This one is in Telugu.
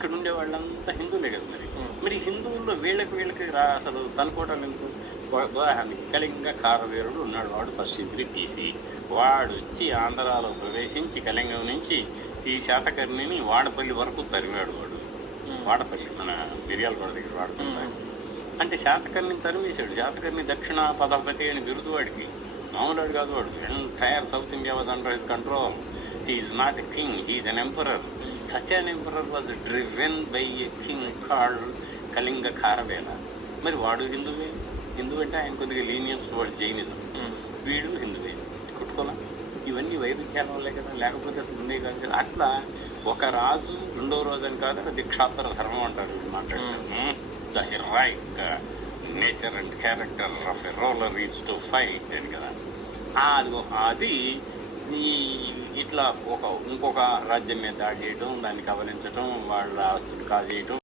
ఇక్కడ ఉండే వాళ్ళంతా హిందువులే కదా మరి హిందువుల్లో వీళ్ళకి అసలు తనుకోవడం ఎందుకు? కళింగ కారవీరుడు ఉన్నాడు, వాడు పరిస్థితిని తీసి వాడు వచ్చి ఆంధ్రాలో ప్రవేశించి కళింగం నుంచి ఈ శాతకర్ణిని వాడపల్లి వరకు తరిమాడు. వాడపల్లి మన మిర్యాలగూడ దగ్గర వాడుతున్నాడు. అంటే శాతకర్ణిని తరిమేశాడు. శాతకర్ణి దక్షిణ పదపతి అని బిరుదు వాడికి. మామూలుడు కాదు వాడు. Entire south India was under his control. He is not a king, he is an emperor. Such an emperor was driven by a king called Kalinga Kharavela. మరి వాడు హిందువే. హిందూ అంటే ఆయన కొద్దిగా లీనియన్స్, వాడు జైనిజం, వీడు హిందువే. కుట్టుకోలా ఇవన్నీ వైరుధ్యాల వల్లే కదా, లేకపోతే అసలు ఉండే కాదు కదా. అట్లా ఒక రాజు రెండో రోజు అని కాదు, దీక్షాత్తర ధర్మం అంటారు మాట్లాడతారు. The heroic nature and character of a ruler is to fight అని కదా. అది ఇట్లా ఇంకొక రాజ్యం మీద దాడి చేయడం, దాన్ని కబలించడం, వాళ్ళ ఆస్తులు కాజేయడం,